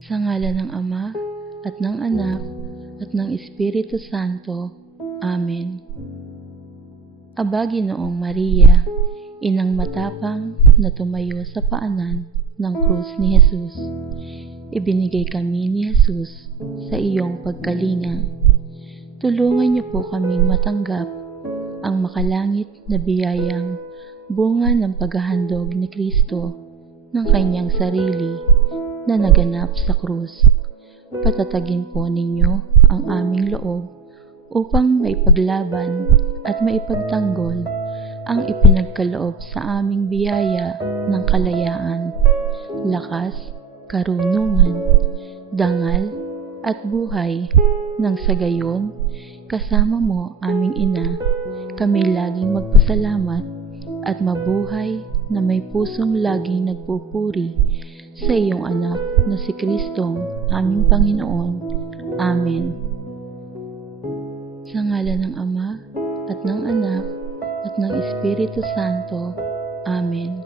Sa ngala ng Ama, at ng Anak, at ng Espiritu Santo. Amen. Aba, Ginoong Maria, inang matapang na tumayo sa paanan ng krus ni Jesus. Ibinigay kami ni Jesus sa iyong pagkalinga. Tulungan niyo po kaming matanggap ang makalangit na biyayang bunga ng paghahandog ni Kristo ng kanyang sarili na naganap sa krus. Patatagin po ninyo ang aming loob upang maipaglaban at maipagtanggol ang ipinagkaloob sa aming biyaya ng kalayaan, lakas, karunungan, dangal, at buhay nang sa gayon, kasama mo aming ina, kami laging magpasalamat at mabuhay na may pusong laging nagpupuri sa iyong anak na si Kristong aming Panginoon. Amen. Sa ngala ng Ama at ng Anak at ng Espiritu Santo. Amen.